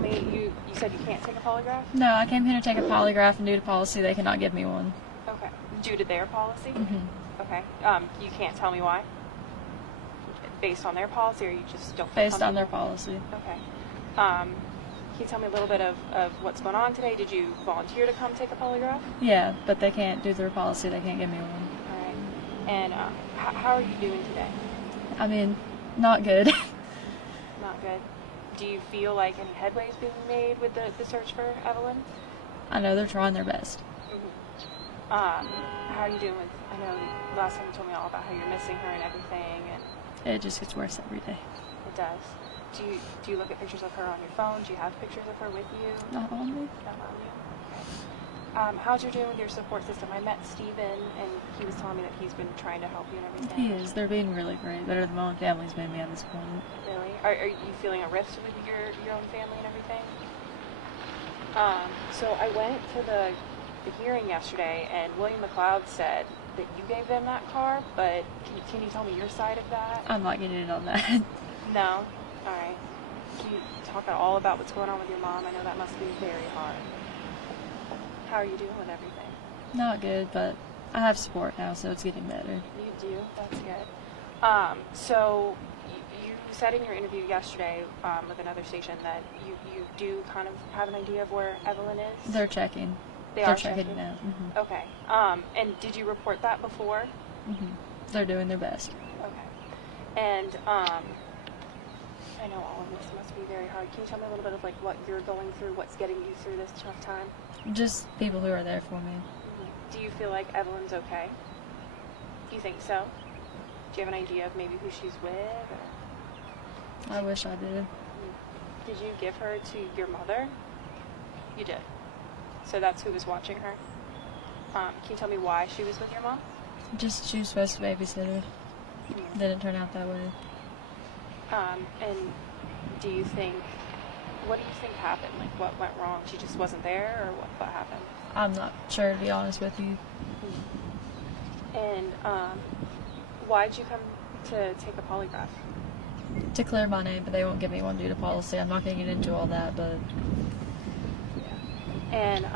me, you said you can't take a polygraph? No, I came here to take a polygraph, and due to policy, they cannot give me one. Okay. Due to their policy? Mm-hmm. Okay. You can't tell me why? Based on their policy, or you just don't feel Based on their policy. Okay. Can you tell me a little bit of what's going on today? Did you volunteer to come take a polygraph? Yeah, but they can't, due to their policy, they can't give me one. All right. And how are you doing today? I mean, not good. Not good. Do you feel like any headway is being made with the search for Evelyn? I know they're trying their best. Mm-hmm. How are you doing with, I know last time you told me all about how you're missing her and everything, and It just gets worse every day. it does. Do you look at pictures of her on your phone? Do you have pictures of her with you? Not on me. Not on you? Okay. How's you doing with your support system? I met Steven, and he was telling me that he's been trying to help you and everything. He is. They're being really great. Better than my own family's made me at this point. Really? Are you feeling a rift with your own family and everything? So I went to the hearing yesterday, and William McLeod said that you gave them that car, but can you tell me your side of that? I'm not getting in on that. No? Alright. Can you talk at all about what's going on with your mom? I know that must be very hard. How are you doing with everything? Not good, but I have support now, so it's getting better. You do? That's good. So you said in your interview yesterday with another station that you do kind of have an idea of where Evelyn is? They're checking. They're checking now. Mm-hmm. Okay. And did you report that before? Mm-hmm. They're doing their best. Okay. And I know all of this must be very hard. Can you tell me a little bit of like what you're going through, what's getting you through this tough time? Just people who are there for me. Mm-hmm. Do you feel like Evelyn's okay? Do you think so? Do you have an idea of maybe who she's with? Or? I wish I did. Did you give her to your mother? You did. So that's who was watching her. Can you tell me why she was with your mom? Just she was supposed to babysit her. Mm-hmm. Didn't turn out that way. And what do you think happened? Like, what went wrong? She just wasn't there, or what happened? I'm not sure, to be honest with you. And why did you come to take a polygraph? To clear my name, but they won't give me one due to policy. I'm not going to get into all that, but... Yeah. And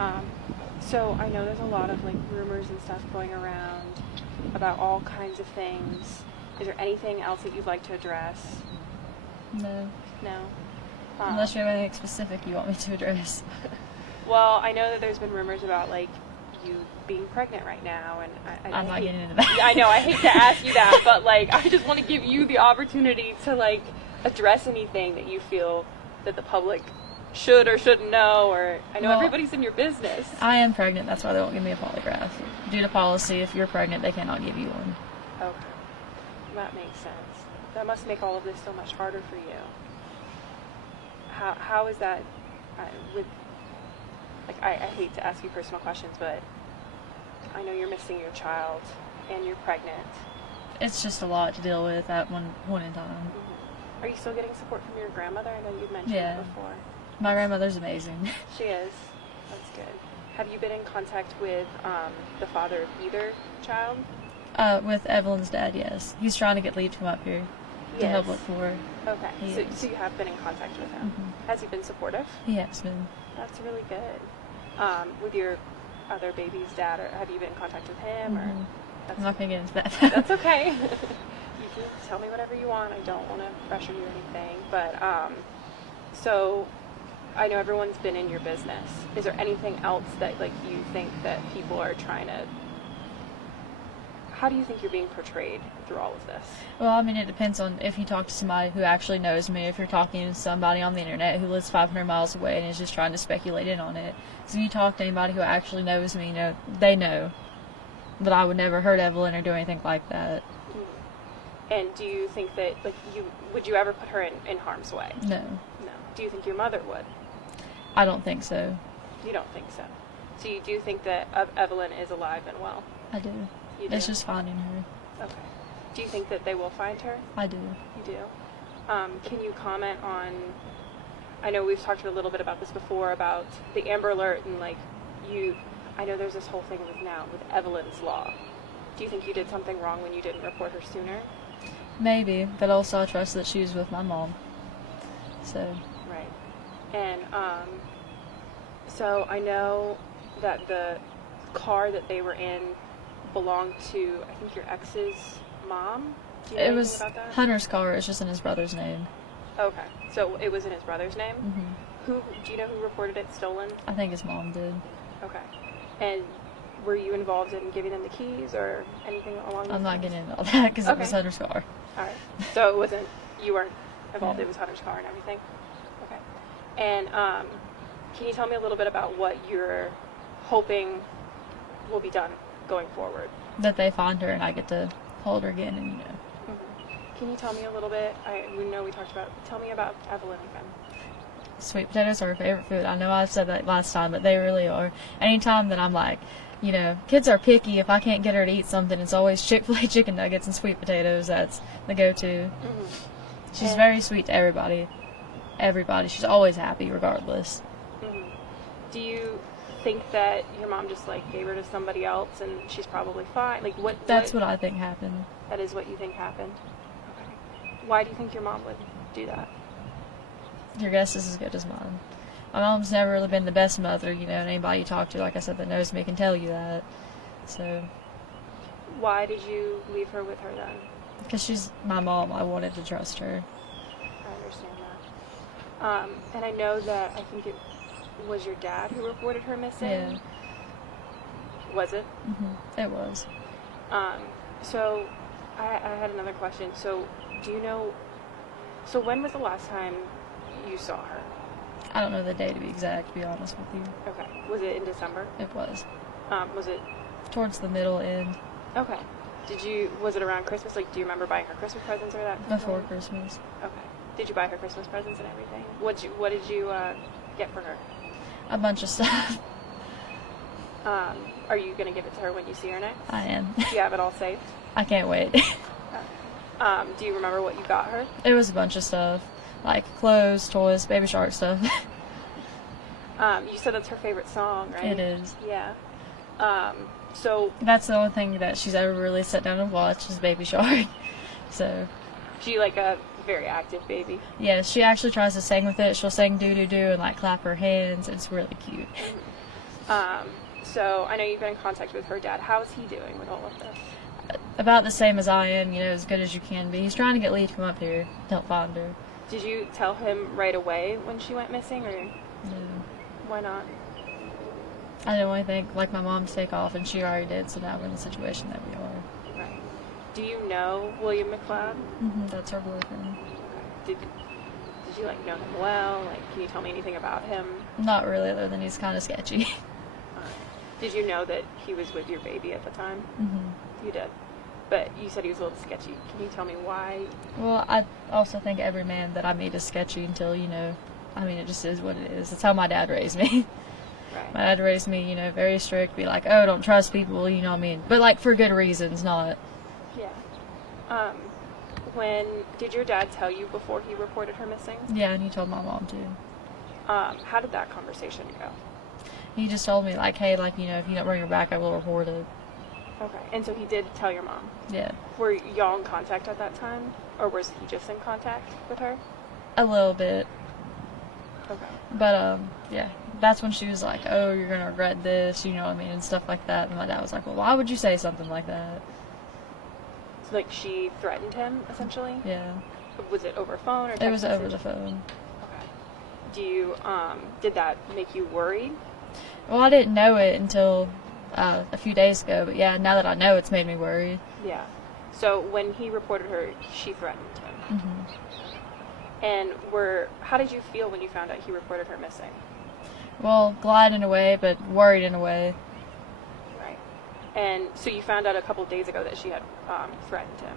so I know there's a lot of like rumors and stuff going around about all kinds of things. Is there anything else that you'd like to address? No. No? Unless you have anything specific you want me to address. Well, I know that there's been rumors about like you being pregnant right now, and I'm not getting into that. I know, I hate to ask you that, but like I just want to give you the opportunity to like address anything that you feel that the public should or shouldn't know, or I know everybody's in your business. I am pregnant, that's why they won't give me a polygraph. Due to policy, if you're pregnant, they cannot give you one. Okay. That makes sense. That must make all of this so much harder for you. How is that I hate to ask you personal questions, but I know you're missing your child and you're pregnant. It's just a lot to deal with at one point in time. Mm-hmm. Are you still getting support from your grandmother? I know you've mentioned it before. My grandmother's amazing. She is. That's good. Have you been in contact with the father of either child? With Evelyn's dad, yes. He's trying to get leave to come up here to help look for her. Okay. So you have been in contact with him. Mm-hmm. Has he been supportive? He has been. That's really good. With your other baby's dad, or have you been in contact with him? Mm-hmm. Or I'm not going to get into that. That's okay. You can tell me whatever you want. I don't want to pressure you or anything. But, so I know everyone's been in your business. Is there anything else that, like, you think that people are trying to... How do you think you're being portrayed through all of this? Well, I mean, it depends on if you talk to somebody who actually knows me, if you're talking to somebody on the internet who lives 500 miles away and is just trying to speculate in on it. So if you talk to anybody who actually knows me, they know that I would never hurt Evelyn or do anything like that. And do you think that, like, would you ever put her in harm's way? No. No. Do you think your mother would? I don't think so. You don't think so? So you do think that Evelyn is alive and well? I do. You do? It's just finding her. Okay. Do you think that they will find her? I do. You do? Can you comment on, I know we've talked a little bit about this before, about the Amber Alert and, like, I know there's this whole thing with Evelyn's Law. Do you think you did something wrong when you didn't report her sooner? Maybe, but also I trust that she was with my mom. So. Right. And so I know that the car that they were in belonged to, I think, your ex's mom. Do you know It anything was about that? Hunter's car. It's just in his brother's name. Okay, so it was in his brother's name. Hmm. Who do you know who reported it stolen? I think his mom did. Okay, and were you involved in giving them the keys or anything along those I'm not lines? getting into all that because it Okay. was Hunter's car. All right, so it wasn't, you weren't involved. No. It was Hunter's car and everything. Okay, and can you tell me a little bit about what you're hoping will be done going forward? That they find her and I get to hold her again and, Can you tell me a little bit? We know we talked about. Tell me about Evelyn again. Sweet potatoes are her favorite food. I know I've said that last time, but they really are. Anytime that I'm like, kids are picky. If I can't get her to eat something, it's always Chick-fil-A chicken nuggets and sweet potatoes. That's the go-to. She's very sweet to everybody. Everybody. She's always happy regardless. Do you think that your mom just gave her to somebody else and she's probably fine? That's what I think happened. That is what you think happened? Okay. Why do you think your mom would do that? Your guess is as good as mine. My mom's never really been the best mother, and anybody you talk to, like I said, that knows me can tell you that. So, Why did you leave her with her then? because she's my mom, I wanted to trust her. I understand that. And I know that I think it was your dad who reported her missing. Yeah. Was it? It was. So I had another question. So do you know, so when was the last time you saw her? I don't know the day to be exact, to be honest with you. Okay. Was it in December? It was. Was it? Towards the middle end, Okay. Was it around Christmas? Do you remember buying her Christmas presents or that? before Christmas. Okay. Did you buy her Christmas presents and everything? What did you get for her? A bunch of stuff. Are you going to give it to her when you see her next? I am. Do you have it all saved? I can't wait. Do you remember what you got her? It was a bunch of stuff. Like clothes, toys, Baby Shark stuff. You said that's her favorite song, right? It is. Yeah. So That's the only thing that she's ever really sat down and watched is Baby Shark. So, she a very active baby. yeah, she actually tries to sing with it. She'll sing doo-doo-doo and clap her hands. It's really cute. So I know you've been in contact with her dad. How is he doing with all of this? About the same as I am, as good as you can be. He's trying to get Lee to come up here to help find her. Did you tell him right away when she went missing, or No. why not? I didn't want to think like my mom to take off, and she already did, so now we're in the situation that we are. Right. Do you know William McLeod? That's her boyfriend. Did you know him well? Can you tell me anything about him? Not really, other than he's kind of sketchy. Did you know that he was with your baby at the time? You did. But you said he was a little sketchy. Can you tell me why? Well, I also think every man that I meet is sketchy until, it just is what it is. That's how my dad raised me. Right. My dad raised me, very strict, be like, oh, don't trust people, But, for good reasons, not. Yeah. Did your dad tell you before he reported her missing? Yeah, and he told my mom, too. How did that conversation go? He just told me, hey, if you don't bring her back, I will report it. Okay. And so he did tell your mom? Yeah. Were y'all in contact at that time? Or was he just in contact with her? A little bit. Okay. But, yeah, that's when she was like, oh, you're going to regret this, and stuff like that. And my dad was like, well, why would you say something like that? So, she threatened him, essentially? Yeah. Was it over phone or text It was over message? the phone. Okay. Did that make you worried? Well, I didn't know it until a few days ago, but yeah, now that I know, it's made me worried. Yeah. So when he reported her, she threatened him. And how did you feel when you found out he reported her missing? Well, glad in a way, but worried in a way. Right. And so you found out a couple days ago that she had threatened him.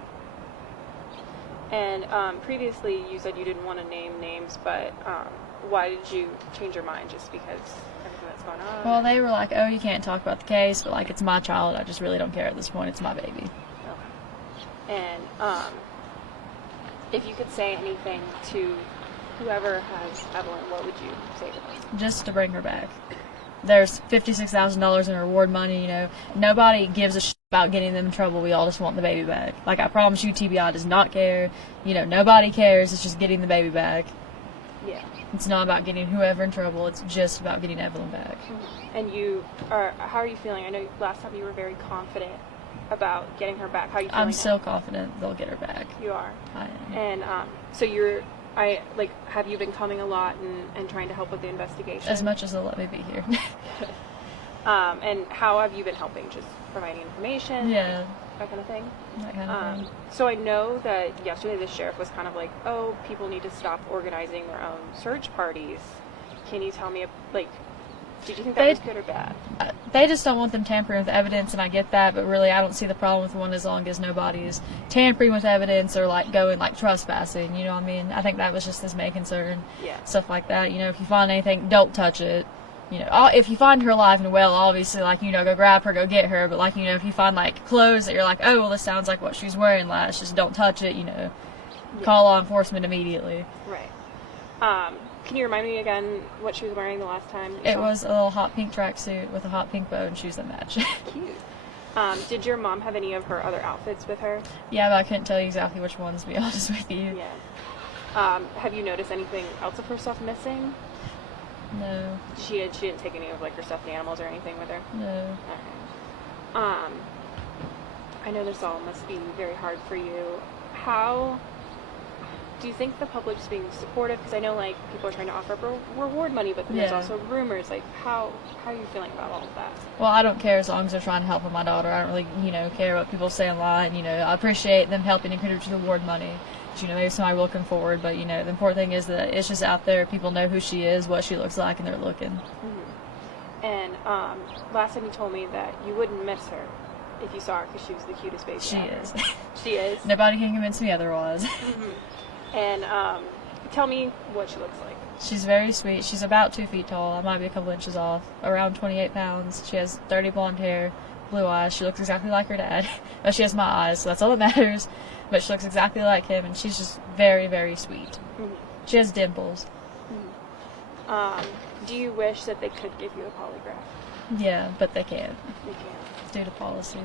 And previously you said you didn't want to name names, but why did you change your mind? Just because everything that's going on? Well, they were like, oh, you can't talk about the case, but it's my child. I just really don't care at this point. It's my baby. Okay. And if you could say anything to whoever has Evelyn, what would you say to them? Just to bring her back. There's $56,000 in reward money, Nobody gives a shit about getting them in trouble. We all just want the baby back. I promise you, TBI does not care. Nobody cares. It's just getting the baby back. Yeah. It's not about getting whoever in trouble. It's just about getting Evelyn back. And how are you feeling? I know last time you were very confident about getting her back. How are you feeling I'm now? still confident they'll get her back. You are? I am. And so have you been coming a lot and trying to help with the investigation? As much as they'll let me be here. And how have you been helping? Just providing information? Yeah. That kind of thing? That kind of thing. So I know that yesterday the sheriff was kind of like, oh, people need to stop organizing their own search parties. Can you tell me, did you think that was good or bad? They just don't want them tampering with evidence, and I get that, but really I don't see the problem with one as long as nobody's tampering with evidence or going trespassing, you know what I mean? I think that was just his main concern. Yeah. Stuff like that, if you find anything, don't touch it. If you find her alive and well, obviously, go grab her, go get her, but if you find clothes that you're like, oh, well, this sounds like what she was wearing last, just don't touch it, call law enforcement immediately. Right. Can you remind me again what she was wearing the last time? It was a little hot pink tracksuit with a hot pink bow and shoes that match. Cute. Did your mom have any of her other outfits with her? Yeah, but I couldn't tell you exactly which ones, to be honest with you. Yeah. Have you noticed anything else of her stuff missing? No. She didn't take any of her stuffed animals or anything with her? No. Okay. I know this all must be very hard for you. How do you think the public's being supportive? Because I know people are trying to offer up reward money, but then there's also rumors. How are you feeling about all of that? Well, I don't care as long as they're trying to help my daughter. I don't really, care what people say online. I appreciate them helping and contribute to the award money. Maybe somebody will come forward, but, the important thing is that it's just out there. People know who she is, what she looks like, and they're looking. Mm-hmm. And last time you told me that you wouldn't miss her if you saw her because she was the cutest baby She ever. is. She is? Nobody can convince me otherwise. Mm-hmm. And tell me what she looks like. She's very sweet. She's about 2 feet tall. I might be a couple inches off. Around 28 pounds. She has 30 blonde hair, blue eyes. She looks exactly like her dad. Well, she has my eyes, so that's all that matters. But she looks exactly like him, and she's just very, very sweet. Mm-hmm. She has dimples. Mm-hmm. Do you wish that they could give you a polygraph? Yeah, but they can't. They can't. Due to policy.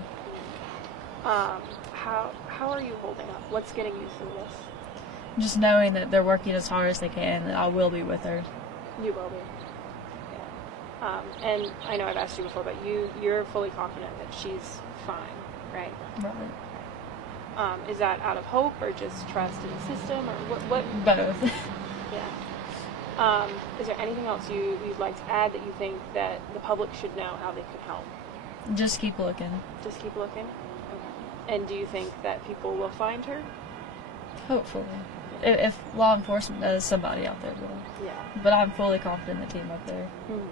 How are you holding up? What's getting you through this? Just knowing that they're working as hard as they can, that I will be with her. You will be. Yeah. And I know I've asked you before, but you're fully confident that she's fine, right? Right. Is that out of hope or just trust in the system or what? Both. Yeah. Is there anything else you'd like to add that you think that the public should know how they can help? Just keep looking. Just keep looking? Okay. And do you think that people will find her? Hopefully. If law enforcement does, somebody out there will. Yeah. But I'm fully confident in the team up there. Mm-hmm.